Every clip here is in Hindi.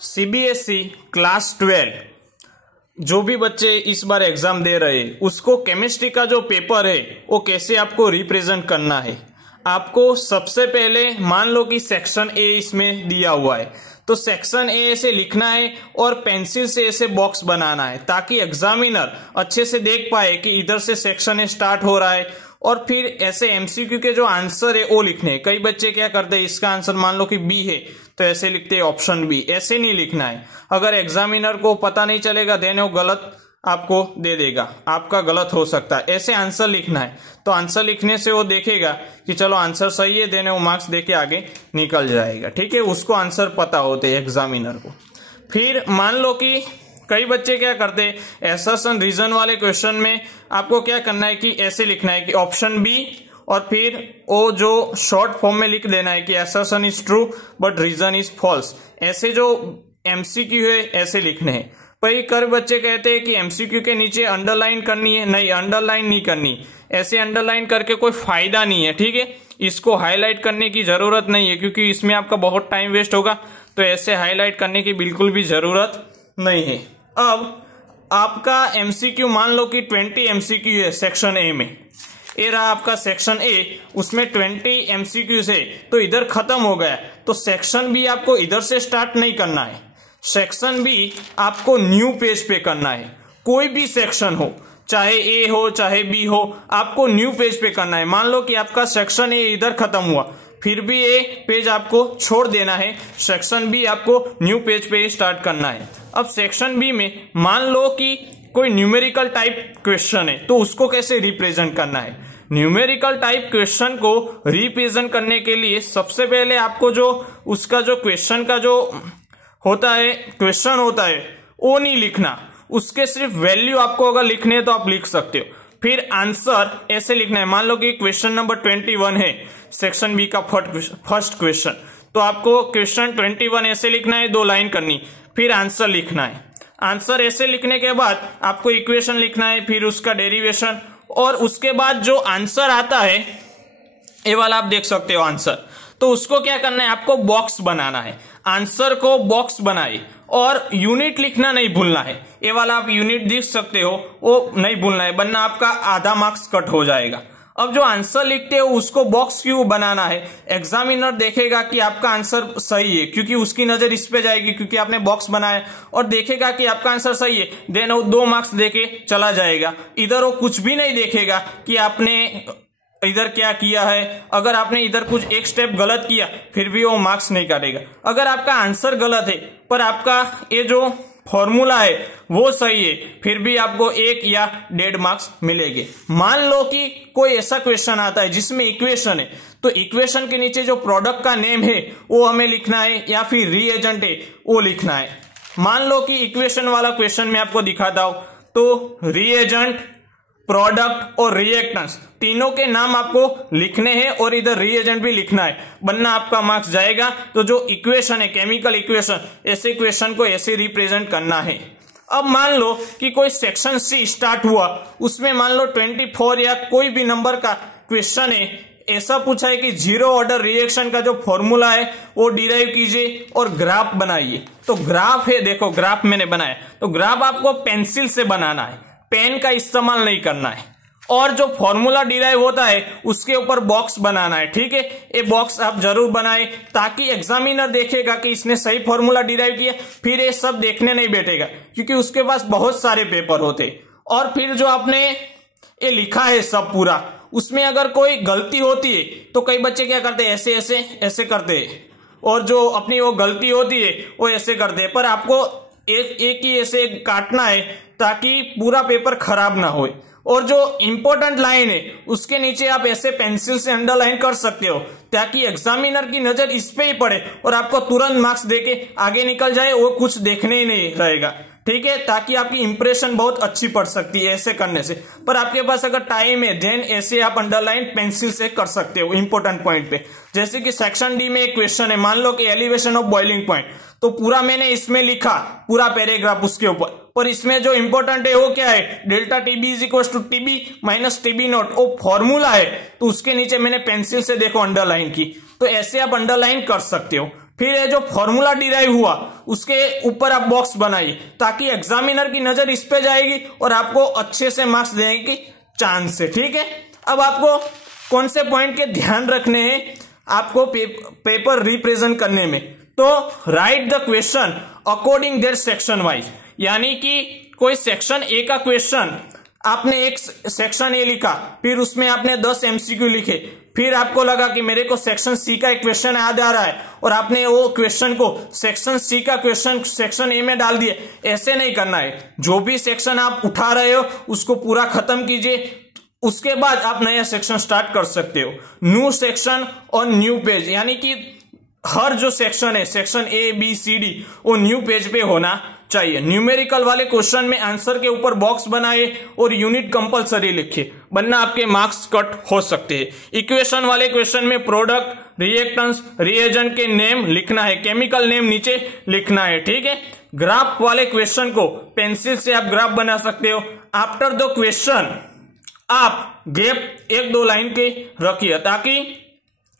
सीबीएसई क्लास 12 जो भी बच्चे इस बार एग्जाम दे रहे हैं उसको केमिस्ट्री का जो पेपर है वो कैसे आपको रिप्रेजेंट करना है। आपको सबसे पहले मान लो कि सेक्शन ए इसमें दिया हुआ है तो सेक्शन ए से लिखना है और पेंसिल से ऐसे बॉक्स बनाना है ताकि एग्जामिनर अच्छे से देख पाए कि इधर से सेक्शन ए स्टार्ट हो रहा है और फिर ऐसे एमसीक्यू के जो आंसर है वो लिखने हैं। कई बच्चे क्या करते हैं, इसका आंसर मान लो कि बी है तो ऐसे लिखते हैं ऑप्शन बी, ऐसे नहीं लिखना है। अगर एग्जामिनर को पता नहीं चलेगा देन वो गलत आपको दे देगा, आपका गलत हो सकता है। ऐसे आंसर लिखना है तो आंसर लिखने से वो देखेगा कि चलो आंसर सही है, देने वो मार्क्स देके आगे निकल जाएगा। ठीक है, उसको आंसर पता होते हैं एग्जामिनर को। फिर मान लो कि कई बच्चे क्या करते हैं, असर्शन रीजन वाले क्वेश्चन में आपको क्या करना है कि ऐसे लिखना है कि ऑप्शन बी और फिर वो जो शॉर्ट फॉर्म में लिख देना है कि assertion is true but reason is false. ऐसे जो एमसीक्यू है ऐसे लिखने हैं। कई बच्चे कहते हैं कि एमसीक्यू के नीचे अंडरलाइन करनी है, नहीं अंडरलाइन नहीं करनी, ऐसे अंडरलाइन करके कोई फायदा नहीं है। ठीक है, इसको हाईलाइट करने की जरूरत नहीं है क्योंकि इसमें आपका बहुत टाइम वेस्ट होगा, तो ऐसे हाईलाइट करने की बिल्कुल भी जरूरत नहीं है। अब आपका एमसीक्यू मान लो कि 20 एमसीक्यू है सेक्शन ए में, ये रहा आपका सेक्शन ए, उसमें 20 एमसीक्यू है तो इधर खत्म हो गया। तो सेक्शन बी आपको इधर से स्टार्ट नहीं करना है, सेक्शन बी आपको न्यू पेज पे करना है। कोई भी सेक्शन हो, चाहे ए हो चाहे बी हो, आपको न्यू पेज पे करना है। मान लो कि आपका सेक्शन ए इधर खत्म हुआ, फिर भी ए पेज आपको छोड़ देना है, सेक्शन बी आपको न्यू पेज पे स्टार्ट करना है। अब सेक्शन बी में मान लो कि कोई न्यूमेरिकल टाइप क्वेश्चन है तो उसको कैसे रिप्रेजेंट करना है। न्यूमेरिकल टाइप क्वेश्चन को रिप्रेजेंट करने के लिए सबसे पहले आपको जो उसका जो क्वेश्चन का जो होता है, क्वेश्चन होता है वो नहीं लिखना, उसके सिर्फ वैल्यू आपको अगर लिखने है तो आप लिख सकते हो। फिर आंसर ऐसे लिखना है। मान लो कि क्वेश्चन नंबर 21 है सेक्शन बी का फर्स्ट क्वेश्चन, तो आपको क्वेश्चन 21 ऐसे लिखना है, 2 लाइन करनी, फिर आंसर लिखना है। आंसर ऐसे लिखने के बाद आपको इक्वेशन लिखना है, फिर उसका डेरिवेशन, और उसके बाद जो आंसर आता है ये वाला आप देख सकते हो आंसर, तो उसको क्या करना है, आपको बॉक्स बनाना है। आंसर को बॉक्स बनाए और यूनिट लिखना नहीं भूलना है। ये वाला आप यूनिट देख सकते हो वो नहीं भूलना है, वरना आपका आधा मार्क्स कट हो जाएगा। अब जो आंसर लिखते हो उसको बॉक्स क्यों बनाना है, एग्जामिनर देखेगा कि आपका आंसर सही है क्योंकि उसकी नजर इस पे जाएगी क्योंकि आपने बॉक्स बनाया, और देखेगा कि आपका आंसर सही है, देन वो 2 मार्क्स देके चला जाएगा। इधर वो कुछ भी नहीं देखेगा कि आपने इधर क्या किया है। अगर आपने इधर कुछ एक स्टेप गलत किया फिर भी वो मार्क्स नहीं काटेगा। अगर आपका आंसर गलत है पर आपका ये जो फॉर्मूला है वो सही है, फिर भी आपको 1 या 1.5 मार्क्स मिलेंगे। मान लो कि कोई ऐसा क्वेश्चन आता है जिसमें इक्वेशन है, तो इक्वेशन के नीचे जो प्रोडक्ट का नेम है वो हमें लिखना है या फिर रिएजेंट है वो लिखना है। मान लो कि इक्वेशन वाला क्वेश्चन मैं आपको दिखाता हूं, तो रिएजेंट, प्रोडक्ट और रिएक्टेंस तीनों के नाम आपको लिखने हैं और इधर रिएजेंट भी लिखना है, वरना आपका मार्क्स जाएगा। तो जो इक्वेशन है केमिकल इक्वेशन, ऐसे इक्वेशन को ऐसे रिप्रेजेंट करना है। अब मान लो कि कोई सेक्शन सी स्टार्ट हुआ, उसमें मान लो 24 या कोई भी नंबर का क्वेश्चन है, ऐसा पूछा है कि 0 ऑर्डर रिएक्शन का जो फॉर्मूला है वो डिराइव कीजिए और ग्राफ बनाइए। तो ग्राफ है, देखो ग्राफ मैंने बनाया, तो ग्राफ आपको पेंसिल से बनाना है, पेन का इस्तेमाल नहीं करना है। और जो फॉर्मूला डिराइव होता है उसके ऊपर बॉक्स बनाना है। ठीक है, ये बॉक्स आप जरूर बनाए ताकि एग्जामिनर देखेगा कि इसने सही फॉर्मूला डिराइव किया, फिर ये सब देखने नहीं बैठेगा क्योंकि उसके पास बहुत सारे पेपर होते। और फिर जो आपने ये लिखा है सब पूरा, उसमें अगर कोई गलती होती है तो कई बच्चे क्या करते हैं, ऐसे ऐसे ऐसे करते हैं, और जो अपनी वो गलती होती है वो ऐसे करते हैं। पर आपको एक ही ऐसे काटना है ताकि पूरा पेपर खराब ना हो। और जो इंपॉर्टेंट लाइन है उसके नीचे आप ऐसे पेंसिल से अंडरलाइन कर सकते हो ताकि एग्जामिनर की नजर इस पे ही पड़े और आपको तुरंत मार्क्स देके आगे निकल जाए, वो कुछ देखने ही नहीं रहेगा। ठीक है, ताकि आपकी इंप्रेशन बहुत अच्छी पड़ सकती है ऐसे करने से। पर आपके पास अगर टाइम है देन ऐसे आप अंडरलाइन पेंसिल से कर सकते हो इंपॉर्टेंट पॉइंट पे। जैसे कि सेक्शन डी में एक क्वेश्चन है, मान लो कि एलिवेशन ऑफ बॉइलिंग पॉइंट, तो पूरा मैंने इसमें लिखा पूरा पैराग्राफ उसके ऊपर, पर इसमें जो इंपॉर्टेंट है वो क्या है, delta TB is equal to TB minus TB naught, वो फॉर्मूला है, तो उसके नीचे मैंने पेंसिल से देखो अंडरलाइन की। तो ऐसे आप अंडरलाइन कर सकते हो। फिर ये जो फॉर्मूला डिराइव हुआ उसके ऊपर आप बॉक्स बनाइए, ताकि एग्जामिनर की नजर इस पे जाएगी और आपको अच्छे से मार्क्स देने की चांस है। ठीक है, अब आपको कौन से पॉइंट के ध्यान रखने हैं आपको पेपर रिप्रेजेंट करने में। तो write the question according their section wise, यानी कि कोई सेक्शन ए का क्वेश्चन आपने एक सेक्शन ए लिखा, फिर उसमें आपने 10 एमसीक्यू लिखे, फिर आपको लगा कि मेरे को सेक्शन सी का एक क्वेश्चन याद आ रहा है और आपने वो क्वेश्चन को सेक्शन सी का क्वेश्चन सेक्शन ए में डाल दिए। ऐसे नहीं करना है। जो भी सेक्शन आप उठा रहे हो उसको पूरा खत्म कीजिए, उसके बाद आप नया सेक्शन स्टार्ट कर सकते हो। न्यू सेक्शन और न्यू पेज, यानी कि हर जो सेक्शन है section A B C D वो न्यू पेज पे होना चाहिए। न्यूमेरिकल वाले क्वेश्चन में आंसर के ऊपर बॉक्स बनाए और यूनिट कंपलसरी लिखे, वरना आपके मार्क्स कट हो सकते हैं। इक्वेशन वाले क्वेश्चन में प्रोडक्ट, रिएक्टेंस, रिएजेंट के नेम लिखना है, केमिकल नेम नीचे लिखना है। ठीक है, ग्राफ वाले क्वेश्चन को पेंसिल से आप ग्राफ बना सकते हो। आफ्टर द क्वेश्चन आप गैप 1-2 लाइन के रखिए, ताकि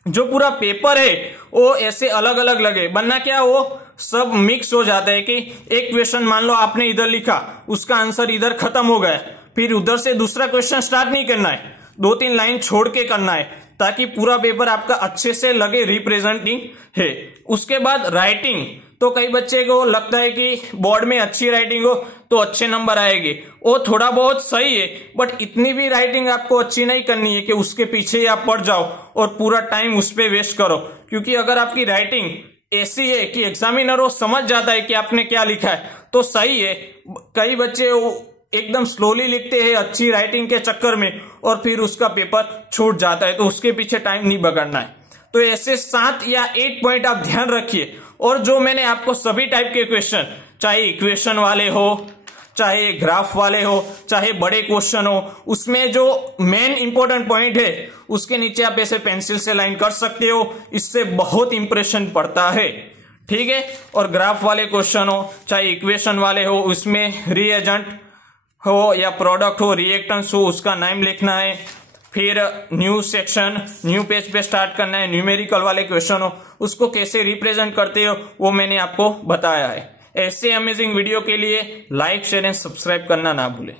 जो पूरा पेपर है वो ऐसे अलग अलग लगे, वरना क्या वो सब मिक्स हो जाता है कि एक क्वेश्चन मान लो आपने इधर लिखा, उसका आंसर इधर खत्म हो गया, फिर उधर से दूसरा क्वेश्चन स्टार्ट नहीं करना है, 2-3 लाइन छोड़ के करना है, ताकि पूरा पेपर आपका अच्छे से लगे रिप्रेजेंटिंग है। उसके बाद राइटिंग, तो कई बच्चे को लगता है कि बोर्ड में अच्छी राइटिंग हो तो अच्छे नंबर आएंगे, वो थोड़ा बहुत सही है, बट इतनी भी राइटिंग आपको अच्छी नहीं करनी है कि उसके पीछे ही आप पड़ जाओ और पूरा टाइम उस पर वेस्ट करो। क्योंकि अगर आपकी राइटिंग ऐसी है कि एग्जामिनर वो समझ जाता है कि आपने क्या लिखा है तो सही है। कई बच्चे एकदम स्लोली लिखते हैं अच्छी राइटिंग के चक्कर में और फिर उसका पेपर छूट जाता है, तो उसके पीछे टाइम नहीं बगाड़ना है। तो ऐसे 7 या 8 पॉइंट आप ध्यान रखिए। और जो मैंने आपको सभी टाइप के क्वेश्चन, चाहे इक्वेशन वाले हो, चाहे ग्राफ वाले हो, चाहे बड़े क्वेश्चन हो, उसमें जो मेन इंपॉर्टेंट पॉइंट है उसके नीचे आप ऐसे पेंसिल से लाइन कर सकते हो, इससे बहुत इंप्रेशन पड़ता है। ठीक है, और ग्राफ वाले क्वेश्चन हो चाहे इक्वेशन वाले हो, उसमें रिएजेंट हो या प्रोडक्ट हो, रिएक्टेंस हो, उसका नाम लिखना है। फिर न्यू सेक्शन न्यू पेज पे स्टार्ट करना है। न्यूमेरिकल वाले क्वेश्चन हो उसको कैसे रिप्रेजेंट करते हो वो मैंने आपको बताया है। ऐसे अमेजिंग वीडियो के लिए लाइक शेयर एंड सब्सक्राइब करना ना भूलें।